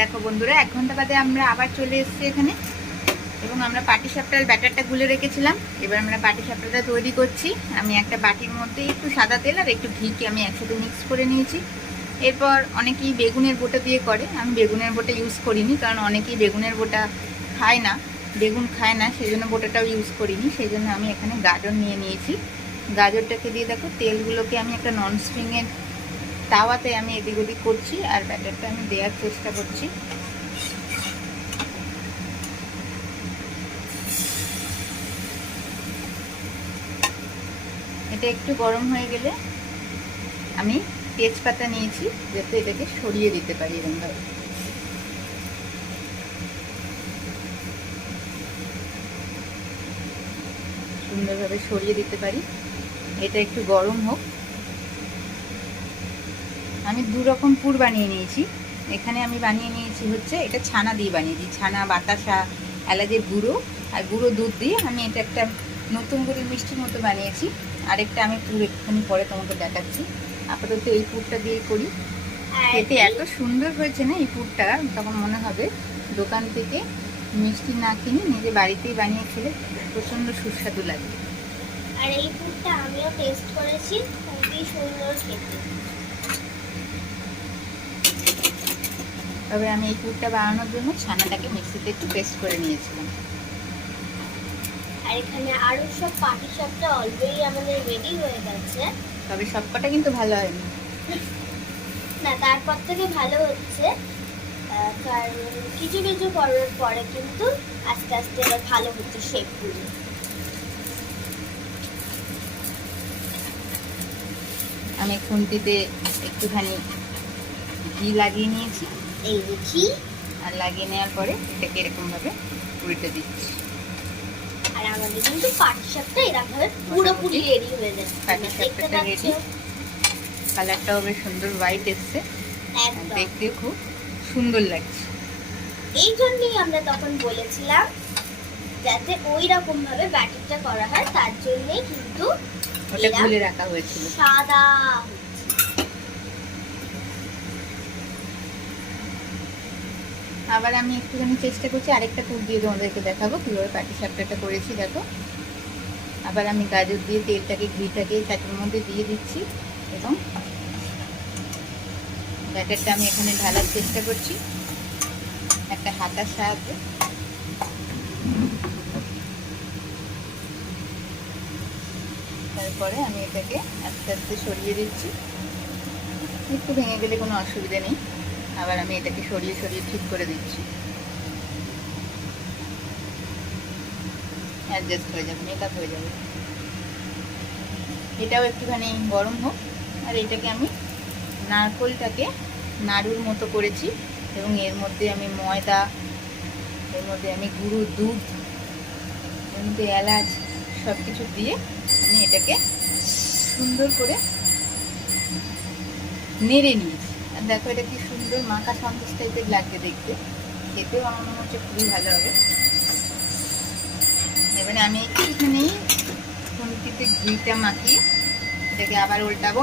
দেখো বন্ধুরা, 1 ঘন্টা বাদে আমরা আবার চলে এসেছি এখানে এবং আমরা পাটিসাপটার ব্যাটারটা গুলে রেখেছিলাম। এবার আমরা পাটিসাপটাটা তৈরি করছি। আমি একটা বাটির মধ্যে একটু সাদা তেল আর একটু ঘিকে আমি একসাথে মিক্স করে নিয়েছি। এরপর অনেকেই বেগুনের বোটা দিয়ে করে, আমি বেগুনের বোটা ইউজ করিনি, কারণ অনেকেই বেগুনের বোটা খায় না, বেগুন খায় না, সেই জন্য বোটাটাও ইউজ করিনি। সেই জন্য আমি এখানে গাজর নিয়ে নিয়েছি। গাজরটাকে দিয়ে দেখো তেলগুলোকে আমি একটা ননস্টিকের তাওয়াতে আমি এদিক ওদিক করছি আর ব্যাটারটা আমি দেওয়ার চেষ্টা করছি। এটা একটু গরম হয়ে গেলে আমি তেজপাতা নিয়েছি, যাতে এটাকে সরিয়ে দিতে পারি এরকমভাবে। সুন্দরভাবে সরিয়ে দিতে পারি। এটা একটু গরম হোক। আমি 2 রকম পুর বানিয়ে নিয়েছি। এখানে আমি বানিয়ে নিয়েছি হচ্ছে এটা ছানা দিয়ে বানিয়েছি, ছানা, বাতাসা, এলাচের গুঁড়ো আর গুঁড়ো দুধ দিয়ে আমি এটা একটা নতুন করে মিষ্টির মতো বানিয়েছি। আরেকটা আমি পুর একটুখানি পরে তোমাকে দেখাচ্ছি। আপাতত এই পুরটা দিয়ে করি। খেতে এত সুন্দর হয়েছে না এই পুরটা, তখন মনে হবে দোকান থেকে মিষ্টি না কিনে নিজে বাড়িতেই বানিয়ে খেলে প্রচণ্ড সুস্বাদু লাগে। আর এই পুরটা আমিও টেস্ট করেছি, খুবই সুন্দর খেতে। তবে আমি এই পুরটা বানানোর জন্য ছানাটাকে মিক্সিতে একটু পেস্ট করে নিয়েছিলাম। আর এখানে আরো সব পাটিসাপটা অলরেডি আমাদের রেডি হয়ে গেছে। তবে সবকটা কিন্তু ভালো হয়নি না, তারপর থেকে ভালো হচ্ছে, কারণ কিছু কিছু করার পরে কিন্তু আস্তে আস্তে এবার ভালো হচ্ছে শেপগুলো। আমি খুন্তিতে একটুখানি ঘি লাগিয়ে নিয়েছি, এই দেখি। আর লাগিয়ে নেওয়ার পরে এটাকে এরকমভাবে উল্টে দিচ্ছি। আর আমাদের কিন্তু পাটিসাপটা এরকমভাবে পুরোপুরি রেডি হয়ে যাচ্ছে। পাটিসাপটাটা রেডি। কালারটাও বেশ সুন্দর হোয়াইট এসছে, দেখতে খুব সুন্দর লাগছে। এই জন্যই আমরা তখন বলেছিলাম যাতে ওই রকম ভাবে ব্যাটারটা করা হয়, তার জন্যই কিন্তু ওটা গুলে রাখা হয়েছিল। সাদা আবার আমি একটুখানি চেষ্টা করছি আরেকটা পুর দিয়ে তোমাদেরকে দেখাবো কীভাবে পাটিসাপটাটা করেছি। দেখো, আবার আমি গাজর দিয়ে তেলটাকে ঘিটাকে চাটুর মধ্যে দিয়ে দিচ্ছি এবং ব্যাটারটা আমি এখানে ঢালার চেষ্টা করছি একটা হাতার সাহায্যে। তারপরে আমি এটাকে আস্তে আস্তে সরিয়ে দিচ্ছি। একটু ভেঙে গেলে কোনো অসুবিধা নেই, আবার আমি এটাকে সরিয়ে সরিয়ে ঠিক করে দিচ্ছি। অ্যাডজাস্ট হয়ে যাবে, মেকআপ হয়ে যাবে। এটাও একটুখানি গরম হোক। আর এটাকে আমি নারকেলটাকে নাড়ুর মতো করেছি এবং এর মধ্যে আমি ময়দা, এর মধ্যে আমি গুঁড়ো দুধ, এর মধ্যে এলাচ সব কিছু দিয়ে আমি এটাকে সুন্দর করে নেড়ে নিয়েছি। আর দেখো এটা কি সুন্দর মাখা সন্দেশ টাইপের লাগছে দেখতে, খেতেও আমার মনে হচ্ছে খুবই ভালো হবে। এবারে আমি একটুখানি খুন্তিতে ঘিটা মাখিয়ে এটাকে আবার উল্টাবো।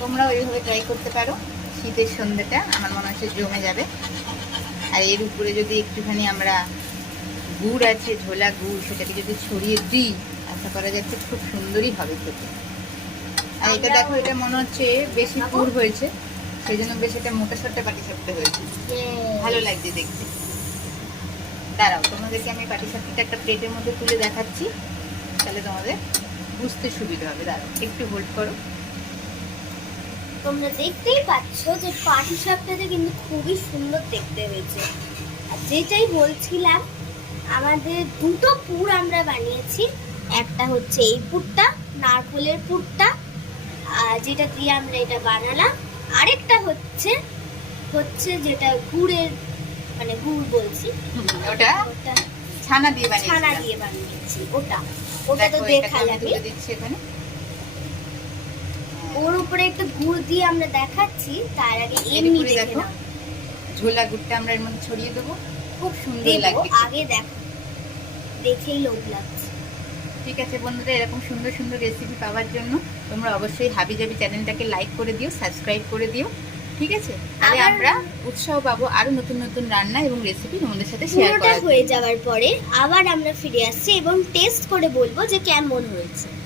তোমরাও এইভাবে ট্রাই করতে পারো। শীতের সন্ধ্যাটা আমার মনে হচ্ছে জমে যাবে। আর এর উপরে যদি একটুখানি আমরা গুড় আছে, ঝোলা গুড়, সেটাকে যদি ছড়িয়ে দিই, আশা করা যাচ্ছে খুব সুন্দরই হবে খেতে। আর এটা দেখো, এটা মনে হচ্ছে বেশি পুর হয়েছে, সেই জন্য বেশ এটা মোটা সোটা পাটিসাপটা হয়েছে, ভালো লাগছে দেখতে। দাঁড়াও, তোমাদেরকে আমি পাটিসাপটাটা একটা প্লেটের মধ্যে তুলে দেখাচ্ছি, তাহলে তোমাদের বুঝতে সুবিধা হবে। দাঁড়াও, একটু হোল্ড করো। তোমরা দেখতেই পাচ্ছ যে পাটিসাপটাতে কিন্তু খুবই সুন্দর দেখতে হয়েছে। আর যেটাই বলছিলাম, আমাদের 2টো পুর আমরা বানিয়েছি। একটা হচ্ছে এই পুরটা, নারকেলের পুরটা, যেটা দিয়ে আমরা এটা বানালাম। আরেকটা হচ্ছে যেটা গুড়ের, মানে গুড় বলছি, ওটা ছানা দিয়ে বানিয়েছি। ওটা তো দেখা যাবে। এখানে ওর উপরে একটু গুড় দিয়ে আমরা দেখাচ্ছি, তার আগে এমনি দেখো ঝোলা গুড়টা আমরা এর মধ্যে ছড়িয়ে দেবো, খুব সুন্দর লাগবে। আগে দেখো, দেখেই লোভ লাগছে। ঠিক আছে বন্ধুরা, এরকম সুন্দর সুন্দর রেসিপি পাওয়ার জন্য তোমরা অবশ্যই হাবিজাবি চ্যানেলটাকে লাইক করে দিও, সাবস্ক্রাইব করে দিও। ঠিক আছে, তাহলে আবার- আমরা উৎসাহ পাবো আরো নতুন নতুন রান্না এবং রেসিপি তোমাদের সাথে শেয়ার পুরোটা করার হয়ে জন্য। যাওয়ার পরে আবার আমরা ফিরে আসছি এবং টেস্ট করে বলবো যে কেমন হয়েছে।